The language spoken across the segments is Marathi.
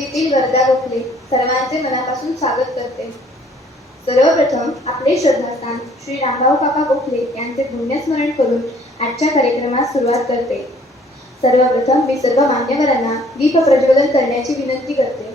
नदीतील वरदा गोखले सर्वांचे मनापासून स्वागत करते. सर्वप्रथम आपले श्रद्धास्थान श्री रामभाऊ काका गोखले यांचे पुण्यस्मरण करून आजच्या कार्यक्रमास सुरुवात करते. सर्वप्रथम मी सर्व मान्यवरांना दीप प्रज्वलन करण्याची विनंती करते.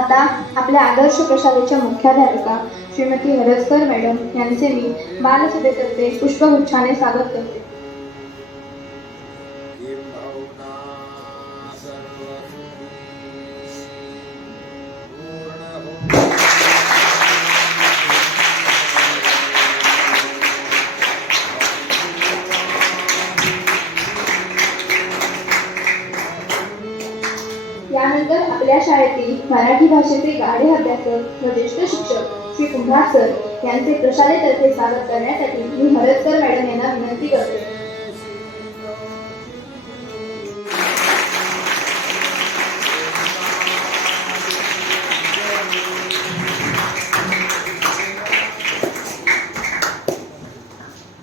आता आपल्या आदर्श प्रशालेच्या मुख्याध्यापिका श्रीमती हरसकर मॅडम यांचे मी बालसभेतर्फे पुष्पगुच्छाने स्वागत करते. यानंतर आपल्या शाळेतील मराठी भाषेचे गाढे अभ्यासक व ज्येष्ठ शिक्षक श्री कुंभार सर यांचे प्रशालेतर्फे स्वागत करण्यासाठी मी हरसकर मॅडम यांना विनंती करते.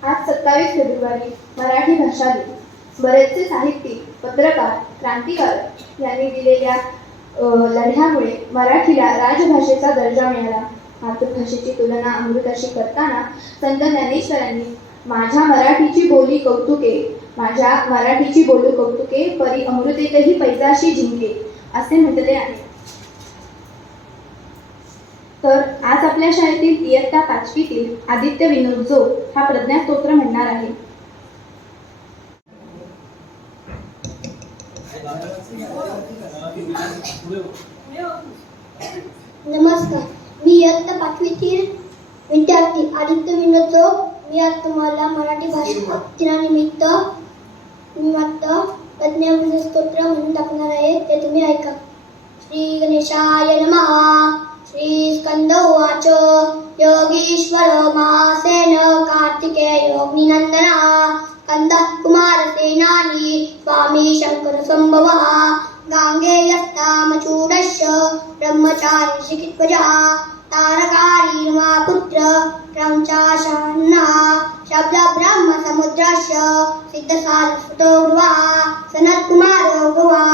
आज 27 फेब्रुवारी मराठी भाषा दिन. बरेचसे साहित्यिक, पत्रकार, क्रांतिकारक यांनी दिलेल्या लढ्यामुळे मराठीला राजभाषेचा दर्जा मिळाला. मातृभाषेची तुलना अमृताशी करताना संत ज्ञानेश्वरांनी माझ्या मराठीची बोली कौतुके परी अमृतेतही पैजाशी जिंके असे म्हटले आहे. तर आज आपल्या शाळेतील इयत्ता 5वीतील आदित्य विनोद जो हा प्रज्ञास्तोत्र म्हणणार आहे. नमस्कार, मी इयत्ता 5वीतील विद्यार्थी आदित्य विनोद जो. मी आज तुम्हाला मराठी भाषा दिनानिमित्त प्रज्ञास्तोत्र म्हणून दाखवणार आहे. ते तुम्ही ऐका. श्री गणेशाय नमः. श्री स्कंद उवाच. योगीश्वर महासेन कार्तिकेयोऽग्निनन्दनः स्कंदः कुमारसेनानी स्वामी शङ्करसम्भवः गाङ्गेयस्तामचूडश्च ब्रह्मचारी शिखिध्वजः तारकारी पुत्र क्रमचाशान्नः शब्दब्रह्मसमुद्रश्च सिद्धसारस्वतो ध्रुवः सनत्कुमारो भुवः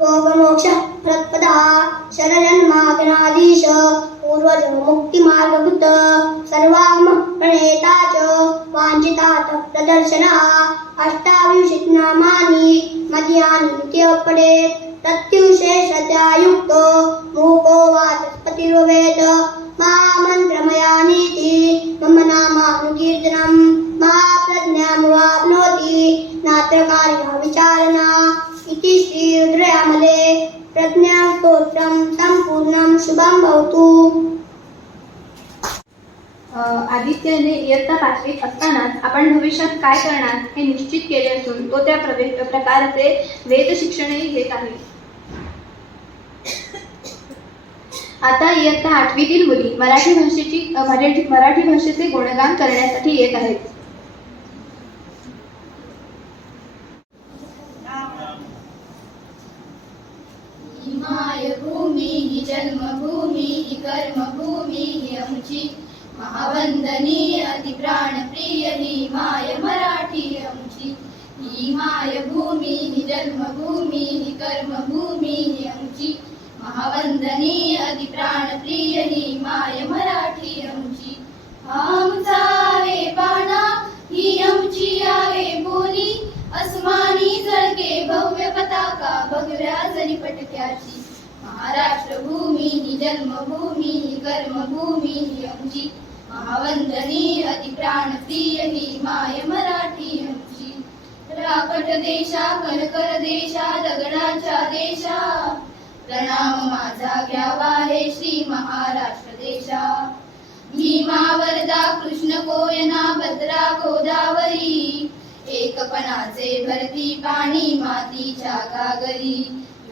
भोगमोक्षः प्रत्पदः शरजन्मागणाधीश पूर्वजो मुक्तिमार्गभूत सर्वागमः प्रणेता च वाञ्छिता प्रदर्शनः अष्टाविंशतिनामानि मध्यानि नित्यपठेत् प्रत्युषे श्रद्धायुक्तो मूको वाचस्पतिर्भवेत् महामन्त्रमयानीति मम नामानुकीर्तनं महाप्रज्ञामुवाप्नोति नात्र कार्या विचारणा इति श्रीरुद्रयामले प्रज्ञास्तोत्रं सम्पूर्णं शुभं भवतु. आदित्यने इयत्ता 5वीत असतानाच आपण भविष्यात काय करणार हे निश्चित केले असून तो त्या प्रकारचे वेद शिक्षणही घेत आहे. आता इयत्ता 8वीतील मुली मराठी भाषेचे गुणगान करण्यासाठी येत आहेत. मायभूमी ही जन्मभूमी ही कर्मभूमी ही आमची महावंदनीय अति प्राणप्रिय ही माय मराठी आमची. ही मायभूमी ही जन्मभूमी ही कर्मभूमी ही आमची महावंदनीय अति प्राणप्रिय ही माय मराठी आमची. आमचा आहे बाणा ही आमची आहे बोली अस्मानी झळके भव्य पताका भगव्या जरी पटक्याची. महाराष्ट्र भूमी ही जन्मभूमी ही कर्मभूमी ही आमची महावंदनीय अति प्राणप्रिय ही माय मराठी आमची. राकट देशा कणकर देशा दगडाच्या देशा प्रणाम माझा घ्यावा हे श्री महाराष्ट्र देशा. भीमा वरदा कृष्ण कोयना भद्रा गोदावरी एकपणाचे भरती पाणी मातीच्या गागरी.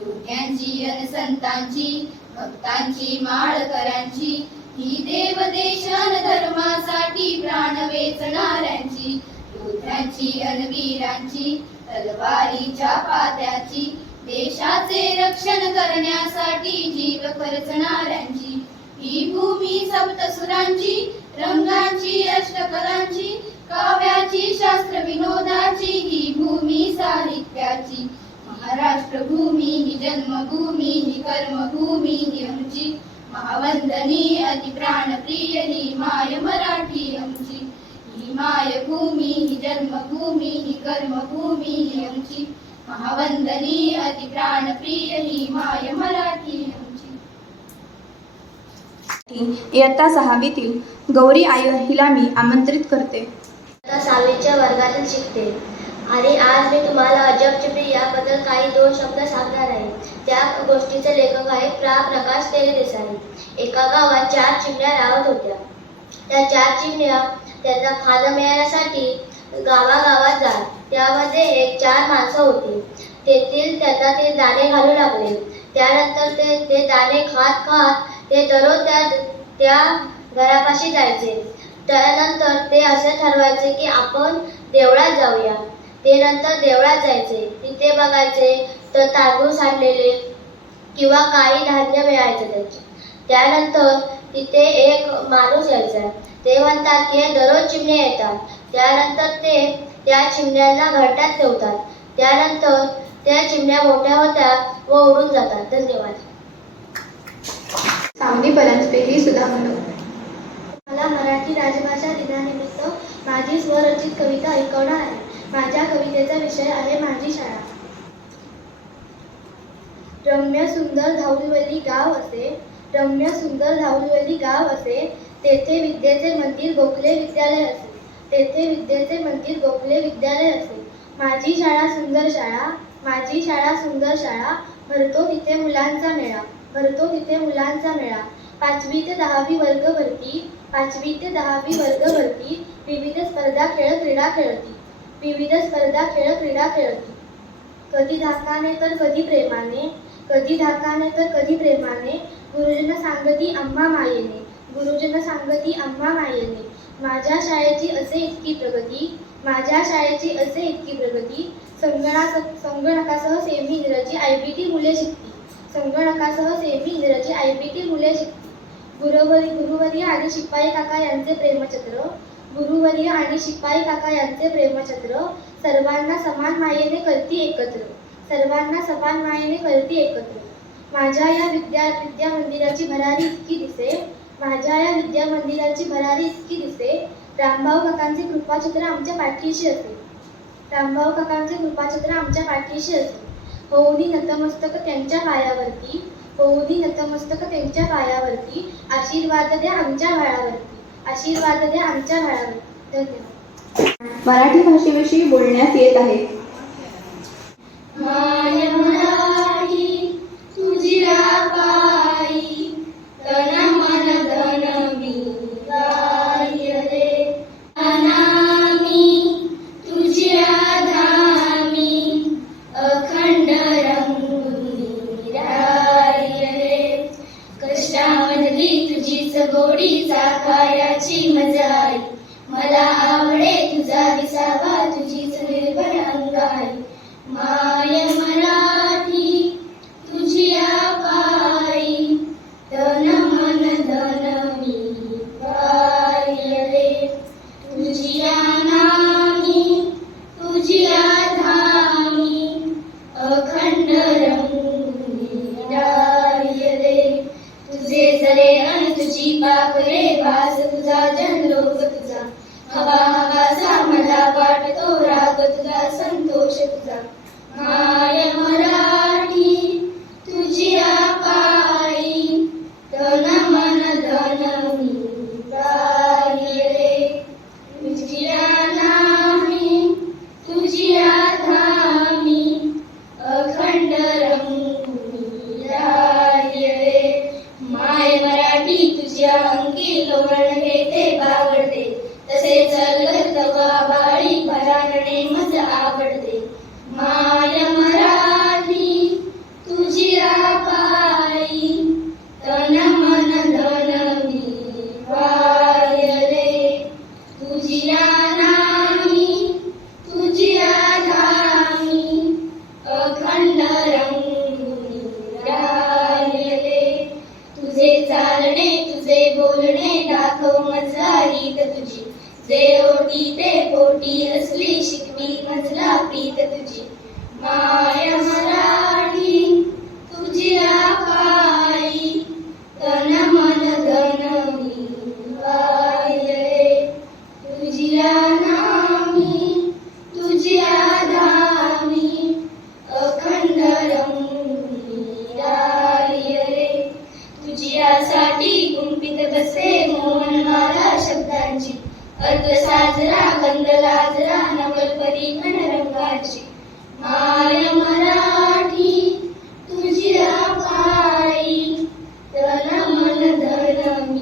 योग्यांची अन संतांची भक्तांची माळकऱ्यांची ही देवदेशन धर्मासाठी प्राण वेचणाऱ्यांची योद्ध्यांची अन वीरांची तलवारीच्या पात्याची देशाचे रक्षण करण्यासाठी जीव खर्चणाऱ्यांची ही भूमी सप्तसुरांची रंगांची अष्टकलांची काव्याची शास्त्र विनोदाची ही भूमी साहित्याची. महाराष्ट्र भूमी ही जन्मभूमी ही कर्मभूमी ही आमची महावंदनीय अति प्राणप्रिय ही माय मराठी आमची. ही मायभूमी ही जन्मभूमी ही कर्मभूमी ही आमची महावंदनीय अति प्राणप्रिय ही माय मराठी आमची. इयत्ता 6वीतील गौरी हिला मी आमंत्रित करते. आता 6वीच्या वर्गातील शिकते आणि आज मी तुम्हाला अजबचिपी याबद्दल काही 2 शब्द सांगणार आहे. त्या गोष्टीचे लेखक आहेत प्रकाश तेलदेसाई. एका गावात 4 चिमण्या राहत होत्या. त्या 4 चिमण्या त्यांना खाणं मिळण्यासाठी गावागावात जात. त्यामध्ये 4 माणसं होती. तेथील त्यांना ते दाणे घालू लागले. त्यानंतर ते दाणे खात ते दररोज त्या घरापाशी जायचे. त्यानंतर ते असे ठरवायचे की आपण देवळात जाऊया. ते नंतर देवळात जायचे. तिथे बघायचे तर तांदूळ सांडलेले किंवा काही धान्य मिळायचे त्यांचे. त्यानंतर तिथे एक माणूस यायचा. ते म्हणतात की दररोज चिमण्या येतात. त्यानंतर ते त्या चिमण्यांना घरट्यात ठेवतात. त्यानंतर त्या चिमण्या मोठ्या होतात व उडून जातात. धन्यवाद. सावनी परांजपे ही सुद्धा म्हणू. मला मराठी राजभाषा दिनानिमित्त माझी स्वरचित कविता ऐकवणार आहे. माझ्या कवितेचा विषय आहे माझी शाळा. रम्य सुंदर धाऊलवली गाव असे, रम्य सुंदर धाऊलवली गाव असे, तेथे विद्येचे मंदिर गोखले विद्यालय असे, तेथे विद्येचे मंदिर गोखले विद्यालय असे. माझी शाळा सुंदर शाळा, माझी शाळा सुंदर शाळा, भरतो तिथे मुलांचा मेळा, भरतो तिथे मुलांचा मेळा. 5वी ते 10वी वर्ग भरती, 5वी ते 10वी वर्ग भरती, विविध स्पर्धा खेळ क्रीडा खेळती, विविध स्पर्धा खेळ क्रीडा खेळती. कधी धाकाने तर कधी प्रेमाने, कधी धाकाने तर कधी प्रेमाने, गुरुजन सांगती आम्हा मायेने, गुरुजन सांगती आम्हा मायेने. माझ्या शाळेची असे इतकी प्रगती, माझ्या शाळेची असे इतकी प्रगती, संगणकासह सेमी इंग्रजी IBT मुले शिकती, संगणकासह सेमी इंग्रजी IBT मुले शिकती. गुरुवर्य आणि शिपाई काका यांचे प्रेमचक्र, गुरुवर्य आणि शिपाई काका यांचे प्रेमचक्र, सर्वांना समान मायेने करती एकत्र, सर्वांना समान मायेने करती एकत्र. माझ्या या विद्या मंदिराची भरारी इतकी दिसे, माझ्या या विद्या मंदिराची भरारी इतकी दिसे. रामभाऊ काकांचे कृपाचित्र आमच्या पाठीशी असे, रामभाऊ काकांचे कृपाचित्र आमच्या पाठीशी असे. होऊनी नतमस्तक त्यांच्या पायावरती, होऊनी नतमस्तक त्यांच्या पायावरती, आशीर्वाद द्या आमच्या बाळावरती, आशीर्वाद द्या आमच्या बाळावरती. धन्यवाद. मराठी भाषेविषयी बोलण्यात येत आहे. माय मराठी तुझिया पायी, तन मन धन मी गाय रे. अनामी तुझिया धामी, अखंड रंगुनी राय रे. कष्टामधली तुझीच गोडी चाखायाची मजाई, मला आवडे तुझा विसावा तुझीच निर्भय अंगाई. माय मराठी तुझिया पायी, तन मन धन मी गाय रे. तुझिया नामी तुझिया धामी, अखंड रंगुनी राय रे. तुझे जरे अन तुझी पाखरे, वास तुझा जनलोक तुझा, हवा हवासा मला वाटतो राग तुझा, संतोष तुझा. माय मराठी तुझिया पायी, तन मन धन मी गाय रे. तुझिया नामी तुझिया धामी, अखंड रंगुनी राय रे. माय मराठी तुझ्या अंकी लोळण हे ते बावडते, तसे चलत बाळी परांगणे मज आवडते. माय मराठी तुझिया पायी, तन मन धन मी गाय रे. तुझिया नामी तुझिया धामी, अखंड रंगुनी राय रे. तुझे चालणे तुझे बोलणे दाखव मजला रीत तुझी, जे ओटी ते पोटी असली शिकवी मजला प्रीत तुझी. माय मराठी तुझिया पायी, तन मन धन मी गाय रे. तुझिया नामी तुझिया धामी, अखंड रंगुनी राय रे. तुझियासाठी गुंफित बसे मोहन माला शब्दांची, अर्ध साजरा गंध लाजरा नवल परी खण रंगाची. माय मराठी तुझिया पायी, तन मन धन मी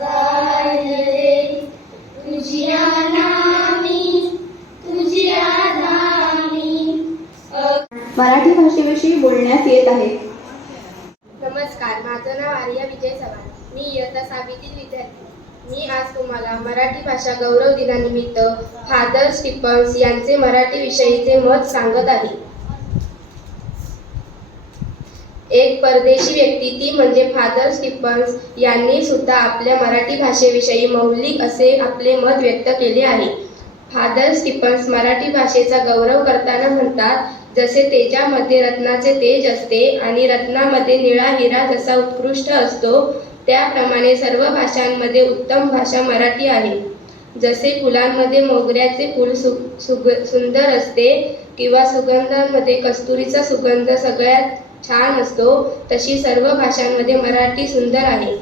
गाय रे. तुझिया नामी तुझिया धामी. मराठी भाषेविषयी बोलण्यात येत आहे. नमस्कार, माझं नाव आर्या विजय चव्हाण. मी इयत्ता 6वीतील विद्यार्थी. मी आज तुम्हाला मराठी भाषा गौरव दिनानिमित्त फादर स्टीफन्स यांचे मराठी विषयीचे मत सांगत आहे. एक परदेशी व्यक्ती ती म्हणजे फादर स्टीफन्स यांनी सुद्धा आपल्या मराठी भाषेविषयी मौलिक असे आपले मत व्यक्त केले आहे. फादर स्टीफन्स मराठी भाषेचा गौरव करताना म्हणतात, जसे तेजामध्ये रत्नाचे तेज असते आणि रत्नामध्ये निळा हिरा जसा उत्कृष्ट असतो, त्याप्रमाणे सर्व भाषांमध्ये उत्तम भाषा मराठी आहे. जसे फुलांमध्ये मोगऱ्याचे फूल सुंदर असते किंवा सुगंधांमध्ये कस्तुरीचा सुगंध सगळ्यात छान असतो, तशी सर्व भाषांमध्ये मराठी सुंदर आहे.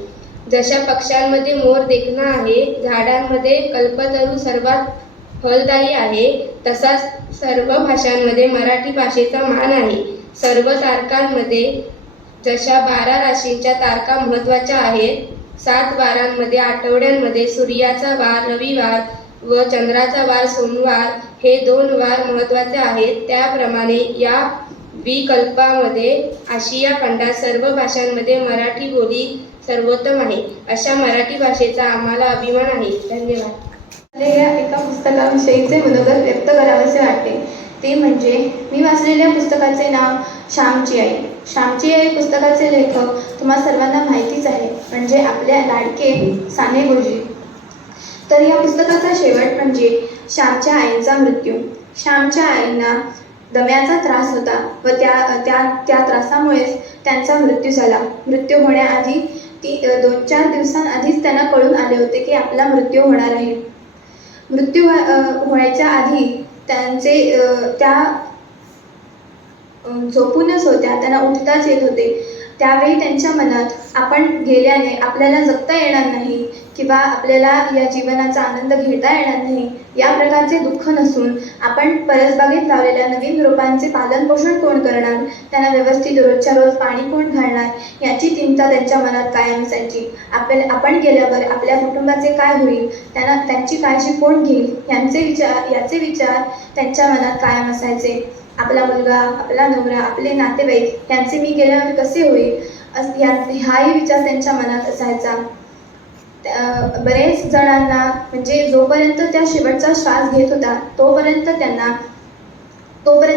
जशा पक्ष्यांमध्ये मोर देखणा आहे, झाडांमध्ये कल्पतरू सर्वात फलदायी आहे, तसाच सर्व भाषांमध्ये मराठी भाषेचा मान आहे. सर्व तारकांमध्ये जशा 12 राशींच्या तारका महत्त्वाच्या आहेत, 7 वारांमध्ये आठवड्यांमध्ये सूर्याचा वार रविवार व चंद्राचा वार सोमवार हे 2 वार महत्त्वाचे आहेत, त्याप्रमाणे या विकल्पामध्ये आशिया खंडात सर्व भाषांमध्ये मराठी बोली सर्वोत्तम आहे. अशा मराठी भाषेचा आम्हाला अभिमान आहे. धन्यवाद. एका पुस्तकाविषयीचे मनोगत व्यक्त करावेसे वाटते, ते म्हणजे मी वाचलेल्या पुस्तकाचे नाव श्यामची आई. श्यामची आई पुस्तकाचे लेखक तुम्हा सर्वांना माहितीच आहे, म्हणजे आपल्या लाडके साने गुरुजी. तर या पुस्तकाचा शेवट म्हणजे श्यामच्या आईंचा मृत्यू. श्यामच्या आईंना दम्याचा त्रास होता व त्या त्रासामुळेच त्यांचा मृत्यू झाला. मृत्यू होण्याआधी 2-4 दिवसांआधीच त्यांना कळून आले होते की आपला मृत्यू होणार आहे. मृत्यू व्हायच्या आधी त्या झोपूनच होत्या, त्यांना उठताच येत होते. त्यावेळी त्यांच्या मनात आपण गेल्याने आपल्याला जगता येणार नाही किंवा आपल्याला या जीवनाचा आनंद घेता येणार नाही या प्रकारचे दुःख नसून आपण परसबागेत लावलेल्या नवीन रोपांचे पालनपोषण कोण करणार, त्यांना व्यवस्थित रोजच्या रोज पाणी कोण घालणार याची चिंता त्यांच्या मनात कायम असायची. आपण गेल्यावर आपल्या कुटुंबाचे काय होईल, त्यांची काळजी कोण घेईल याचे विचार त्यांच्या मनात कायम असायचे. आपला मुलगा, आपला नवरा, आपले नातेवाईक यांचे मी गेल्यावर कसे होईल हाही विचार त्यांच्या मनात असायचा. बरेच जणांना म्हणजे जोपर्यंत त्या शेवटचा श्वास घेत होता तोपर्यंत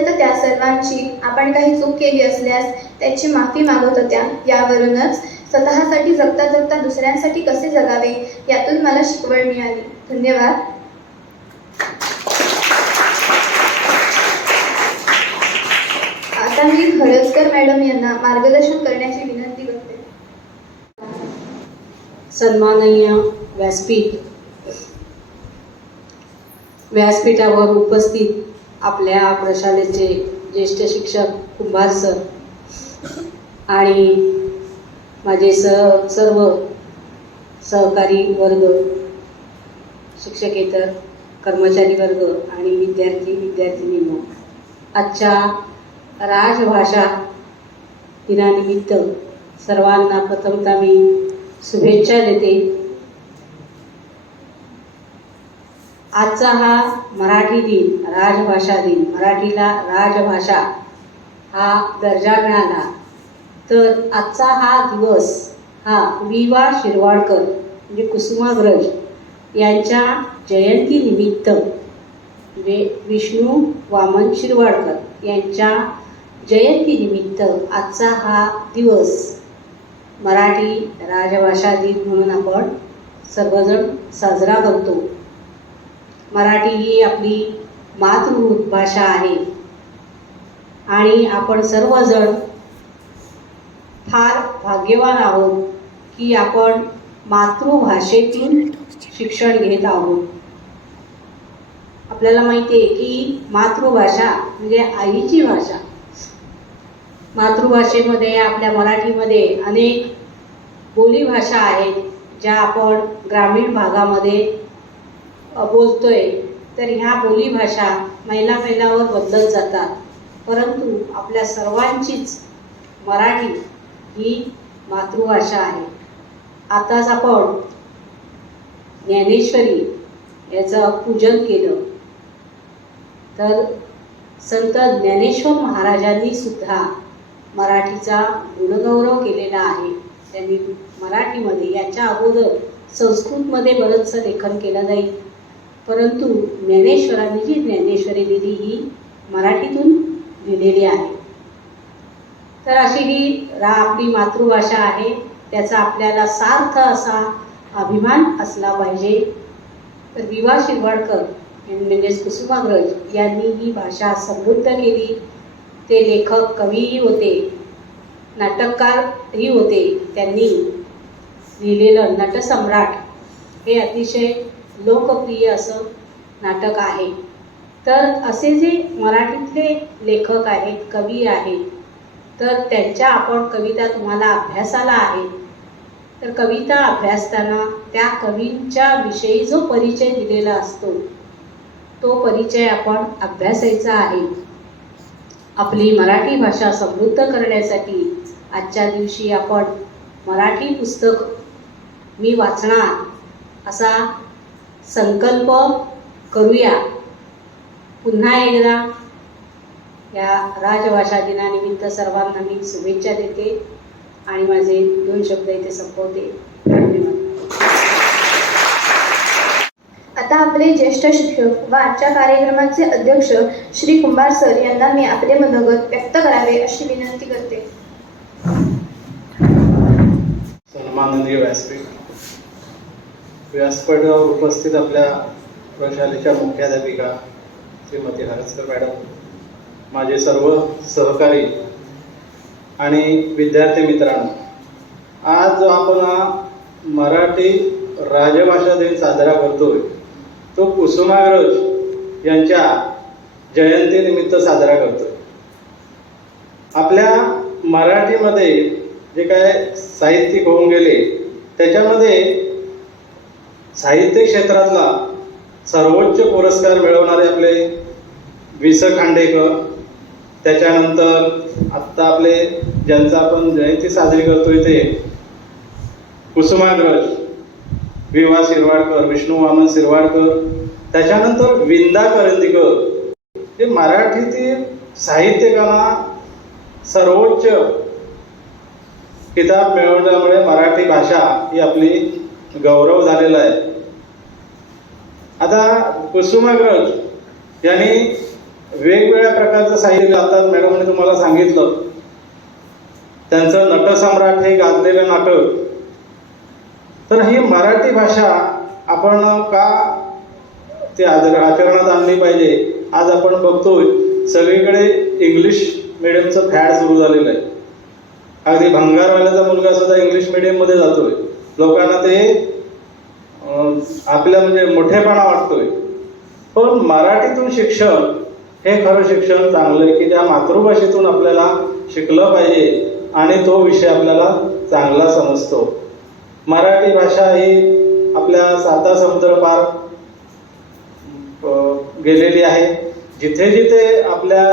त्या सर्वांची आपण काही चूक केली असल्यास त्याची माफी मागत होत्या. यावरूनच स्वतःसाठी जगता जगता दुसऱ्यांसाठी कसे जगावे यातून मला शिकवण मिळाली. धन्यवाद. आता मी हळदकर मॅडम यांना मार्गदर्शन करण्याची विनंती करते. सन्माननीय व्यासपीठावर उपस्थित आपल्या प्रशालेचे ज्येष्ठ शिक्षक कुंभार सर आणि माझे सर्व सहकारी वर्ग, शिक्षकेतर कर्मचारी वर्ग आणि विद्यार्थिनींनो, आजच्या राजभाषा दिनानिमित्त सर्वांना प्रथमतः मी शुभेच्छा देते. आजचा हा मराठी दिन, राजभाषा दिन, मराठीला राजभाषा हा दर्जा मिळाला, तर आजचा हा दिवस हा वि.वा. शिरवाडकर म्हणजे कुसुमाग्रज यांच्या जयंतीनिमित्त विष्णू वामन शिरवाडकर यांच्या जयंतीनिमित्त आजचा हा दिवस मराठी राजभाषा दिन म्हणून आपण सर्वजण साजरा करतो. मराठी ही आपली मातृभूत भाषा आहे आणि आपण सर्वजण फार भाग्यवान आहोत की आपण मातृभाषेतून शिक्षण घेत आहोत. आपल्याला माहिती आहे की मातृभाषा म्हणजे आईची भाषा. मातृभाषेमध्ये आपल्या मराठीमध्ये अनेक बोलीभाषा आहेत ज्या आपण ग्रामीण भागामध्ये बोलतोय, तर ह्या बोलीभाषा मैलावर बदलत जातात, परंतु आपल्या सर्वांचीच मराठी ही मातृभाषा आहे. आताच आपण ज्ञानेश्वरी याचं पूजन केलं, तर संत ज्ञानेश्वर महाराजांनी सुद्धा मराठीचा गुणगौरव केलेला आहे. त्यांनी मराठीमध्ये, याच्या अगोदर संस्कृतमध्ये बरंचसं लेखन केलं जाईल, परंतु ज्ञानेश्वरांनी जी ज्ञानेश्वरी लिहिली ही मराठीतून लिहिलेली आहे. तर अशी ही आपली मातृभाषा आहे, त्याचा आपल्याला सार्थ असा अभिमान असला पाहिजे. तर वि.वा. शिरवाडकर म्हणजेच कुसुमाग्रज यांनी ही भाषा समृद्ध केली. ते लेखक, कवीही होते, नाटककारही होते. त्यांनी लिहिलेलं नटसम्राट हे अतिशय लोकप्रिय असं नाटक आहे. तर असे जे मराठीतले लेखक आहेत, कवी आहेत, तर त्यांच्या आपण कविता तुम्हाला अभ्यासाला आहेत, तर कविता अभ्यासताना त्या कवींच्या विषयी जो परिचय दिलेला असतो तो परिचय आपण अभ्यासायचा आहे. आपली मराठी भाषा समृद्ध करण्यासाठी आजच्या दिवशी आपण मराठी पुस्तक मी वाचणार असा संकल्प करूया. पुन्हा एकदा या राजभाषा दिनानिमित्त सर्वांना मी शुभेच्छा देते आणि माझे 2 शब्द इथे संपवते. धन्यवाद. आता आपले ज्येष्ठ शिक्षक व आजच्या कार्यक्रमाचे अध्यक्ष श्री कुंभार सर यांना मी आपले मनोगत व्यक्त करावे अशी विनंती करते. सन्माननीय व्यासपीठावर उपस्थित आपल्या प्रशालेच्या मुख्याध्यापिका श्रीमती हरसकर मॅडम, माझे सर्व सहकारी आणि विद्यार्थी मित्रांनो, आज जो आपण हा मराठी राजभाषा दिन साजरा करतोय तो कुसुमाग्रज यांच्या जयंतीनिमित्त साजरा करतोय. आपल्या मराठीमध्ये जे काय साहित्यिक होऊन गेले त्याच्यामध्ये साहित्य क्षेत्रातला सर्वोच्च पुरस्कार मिळवणारे आपले वि स खांडेकर, त्याच्यानंतर आत्ता आपले ज्यांचा आपण जयंती साजरी करतोय ते कुसुमाग्रज वि वा शिरवाडकर, विष्णू वामन शिरवाडकर, त्याच्यानंतर विंदा करंदीकर, हे मराठीतील साहित्यिकांना सर्वोच्च किताब मिळवल्यामुळे मराठी भाषा ही आपली गौरव झालेला आहे. आता कुसुमाग्रज यांनी वेगवेगळ्या प्रकारचं साहित्य, आता मॅडमने तुम्हाला सांगितलं त्यांचं नटसम्राट हे गाजलेलं नाटक. तर ही मराठी भाषा आपण का ते आचरणात आणली पाहिजे. आज आपण बघतोय सगळीकडे इंग्लिश मिडियमचं फॅड सुरू झालेलं आहे. अगदी भंगारवाल्याचा मुलगा सुद्धा इंग्लिश मिडियममध्ये जातोय. लोकांना ते आपल्या म्हणजे मोठेपणा वाटतोय. पण मराठीतून शिक्षण हे खरं शिक्षण चांगलं आहे की त्या मातृभाषेतून आपल्याला शिकलं पाहिजे आणि तो विषय आपल्याला चांगला समजतो. मराठी भाषा ही आपल्या 7 समुद्र पार गेलेली आहे. जिथे जिथे आपल्या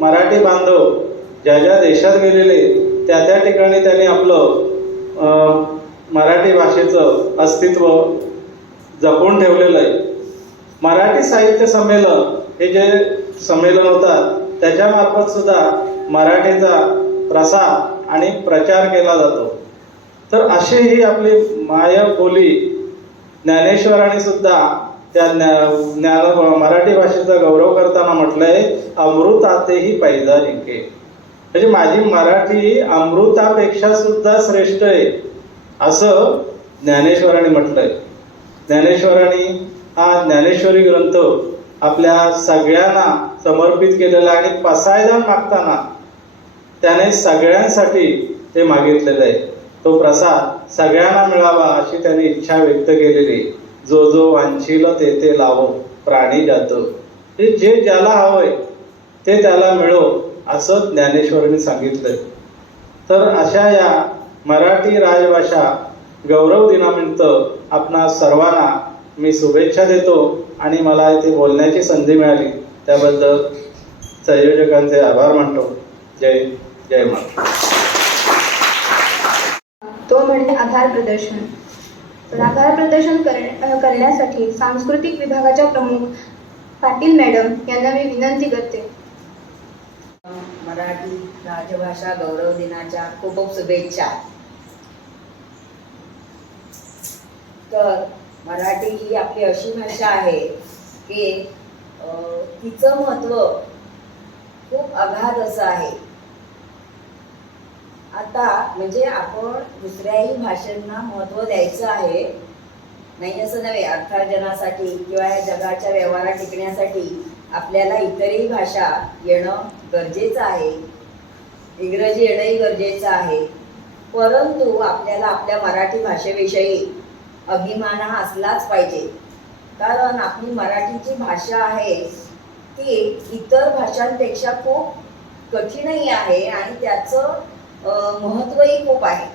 मराठी बांधव ज्या ज्या देशात गेलेले त्या त्या ठिकाणी त्यांनी आपलं मराठी भाषेचं अस्तित्व जपून ठेवलेलं आहे. मराठी साहित्य संमेलन हे जे संमेलन होतात त्याच्यामार्फत सुद्धा मराठीचा प्रसार आणि प्रचार केला जातो. तर अशी ही आपली मायबोली ज्ञानेश्वरांनी सुद्धा त्या मराठी भाषेचा गौरव करताना म्हटलंय, अमृतातेही पैजा जिंके. म्हणजे माझी मराठी अमृतापेक्षा सुद्धा श्रेष्ठ आहे असं ज्ञानेश्वरांनी म्हटलंय. ज्ञानेश्वरांनी हा ज्ञानेश्वरी ग्रंथ आपल्या सगळ्यांना समर्पित केलेला आणि पसायदान मागताना त्याने सगळ्यांसाठी ते मागितलेलं आहे. तो प्रसाद सगळ्यांना मिळावा अशी त्यांनी इच्छा व्यक्त केलेली. जो जो वांछील ते ते लावो प्राणी जातो. जे ज्याला हवंय ते त्याला मिळो असं ज्ञानेश्वरांनी सांगितलंय. तर अशा या मराठी राजभाषा गौरव दिनानिमित्त आपणा सर्वांना मी शुभेच्छा देतो आणि मला इथे बोलण्याची संधी मिळाली त्याबद्दल संयोजकांचे आभार मानतो. जय जय महाराष्ट्र. तो म्हणजे आभार प्रदर्शन. तर आभार प्रदर्शन करण्यासाठी सांस्कृतिक विभागाच्या प्रमुख पाटील मॅडम यांना मी विनंती करते. मराठी राजभाषा गौरव दिनाच्या खूप खूप शुभेच्छा. तर मराठी ही आपली अशी भाषा आहे की तिचं महत्त्व खूप अगाध असं आहे. आता म्हणजे आपण दुसऱ्याही भाषांना महत्त्व द्यायचं आहे नाही असं नव्हे. अर्थार्जनासाठी किंवा या जगाच्या व्यवहारात टिकण्यासाठी आपल्याला इतरही भाषा येणं गरजेचं आहे. इंग्रजी येणंही गरजेचं आहे. परंतु आपल्याला आपल्या मराठी भाषेविषयी अभिमान हा असलाच पाहिजे. कारण आपली मराठी जी भाषा आहे ती इतर भाषांपेक्षा खूप कठीणही आहे आणि त्याचं महत्त्वही खूप आहे.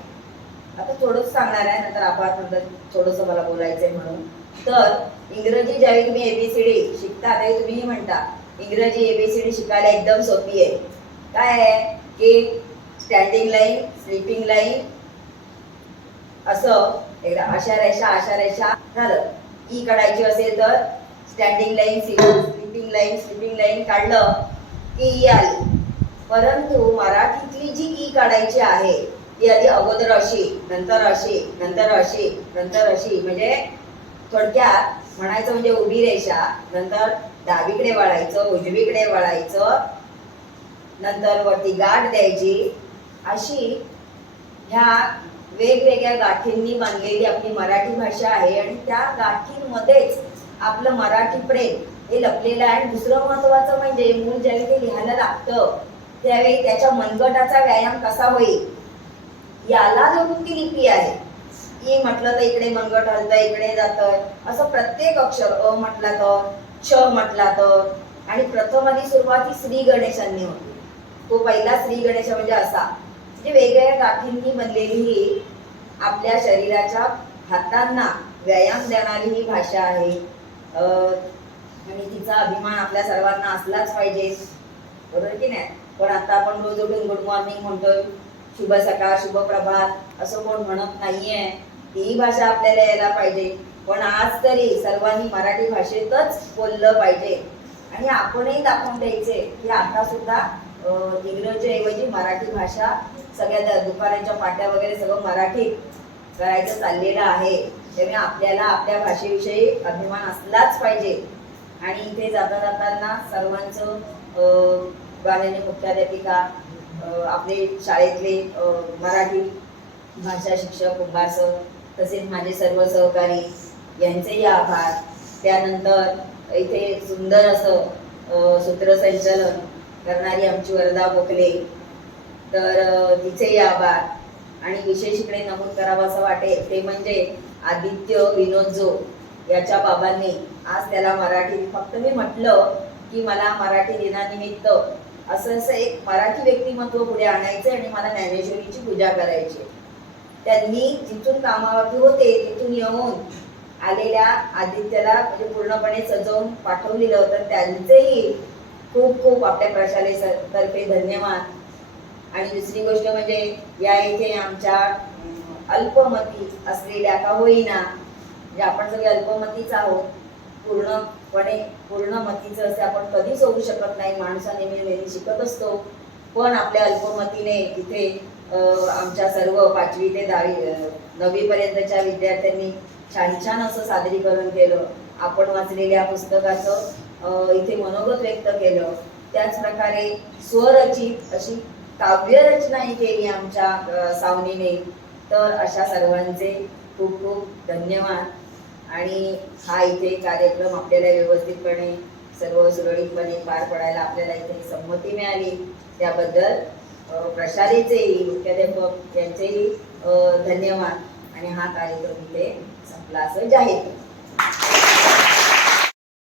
आता थोडंच सांगणार आहे, नंतर आभार थोडंसं मला बोलायचं आहे म्हणून. तर इंग्रजी ज्यावेळी तुम्ही ABCD शिकता त्यावेळी तुम्ही म्हणता इंग्रजी ABCD शिकायला एकदम सोपी आहे. काय आहे की स्टँडिंग लाईन, स्लीपिंग लाईन असं एकदा आशा रेषा झालं. ई काढायची असेल तर स्टँडिंग लाईन, स्लीपिंग लाईन काढलं की ई आली. परंतु मराठीतली जी ई काढायची आहे ती आधी अगोदर अशी, नंतर अशी, नंतर अशी, नंतर अशी. म्हणजे थोडक्यात म्हणायचं म्हणजे उभी रेषा, नंतर डावीकडे वळायचं, उजवीकडे वळायचं, नंतर वरती गाठ द्यायची. अशी ह्या वेगवेगळ्या गाठींनी बांधलेली आपली मराठी भाषा आहे आणि त्या गाठींमध्येच आपलं मराठी प्रेम हे लपलेलं आहे. आणि दुसरं महत्त्वाचं म्हणजे मूळ ज्यावेळी ते लिहायला लागतं त्यावेळी त्याच्या मनगटाचा व्यायाम कसा होईल याला धरून ती लिपी आहे. ई म्हटलं तर इकडे मनगट हलतं, इकडे जातं, असं प्रत्येक अक्षर. अ म्हटला तर, च म्हटला तर. आणि प्रथम आधी सुरुवात ही श्री गणेशांनी होती. तो पहिला श्री गणेश म्हणजे असा म्हणजे वेगवेगळ्या गाठींनी बनलेली ही आपल्या शरीराच्या हातांना व्यायाम देणारी ही भाषा आहे. आणि तिचा अभिमान आपल्या सर्वांना असलाच पाहिजे, बरोबर की नाही? पण आता आपण रोज उठून गुड मॉर्निंग म्हणतोय, शुभ सकाळ, शुभ प्रभात असं कोण म्हणत नाहीये. ही भाषा आपल्याला यायला पाहिजे. पण आज तरी सर्वांनी मराठी भाषेतच बोललं पाहिजे आणि आपणही दाखवून द्यायचे की आता सुद्धा इंग्रजीऐवजी मराठी भाषा सगळ्या दुकानाच्या पाट्या वगैरे सगळं मराठीत करायचं चाललेलं आहे. त्यामुळे आपल्याला आपल्या भाषेविषयी अभिमान असलाच पाहिजे. आणि इथे जाता जाताना सर्वांचं गाण्याने मुख्याध्यापिका, आपले शाळेतले मराठी भाषा शिक्षक कुंभार सर, तसेच माझे सर्व सहकारी यांचेही आभार. त्यानंतर इथे सुंदर असं सूत्रसंचलन करणारी आमची वरदा गोखले, तर तिचेही आभार. आणि विशेष इकडे नमूद करावं असं वाटेल ते म्हणजे आदित्य विनोद जो याच्या बाबांनी आज त्याला मराठी, फक्त मी म्हटलं की मला मराठी दिनानिमित्त असं एक मराठी व्यक्तिमत्व पुढे आणायचं आणि मला ज्ञानेश्वरीची पूजा करायची. त्यांनी जिथून कामावरती होते तिथून येऊन आलेल्या आदित्यला म्हणजे पूर्णपणे सजवून पाठवलेलं होतं. त्यांचेही खूप खूप आपल्या प्रशालेतर्फे धन्यवाद. आणि दुसरी गोष्ट म्हणजे या इथे आमच्या अल्पमती असलेल्या का होईना, म्हणजे आपण सगळे अल्पमतीच आहोत, पूर्ण मतीचं असे आपण कधीच होऊ शकत नाही. माणसा नेहमी शिकत असतो. पण आपल्या अल्पमतीने इथे आमच्या सर्व 5वी ते 9वी पर्यंतच्या विद्यार्थ्यांनी छान छान असं सादरीकरण केलं. आपण वाचलेल्या पुस्तकाचं इथे मनोगत व्यक्त केलं. त्याचप्रकारे स्वरचित अशी काव्यरचनाही केली आमच्या सावनीने. तर अशा सर्वांचे खूप खूप धन्यवाद. आणि हा इथे कार्यक्रम आपल्याला व्यवस्थितपणे सर्व सुरळीतपणे पार पडायला आपल्याला इथे संमती मिळाली, त्याबद्दल प्रशालेचेही मुख्याध्यापक यांचेही धन्यवाद. आणि हा कार्यक्रम इथे संपला असं जाहीर.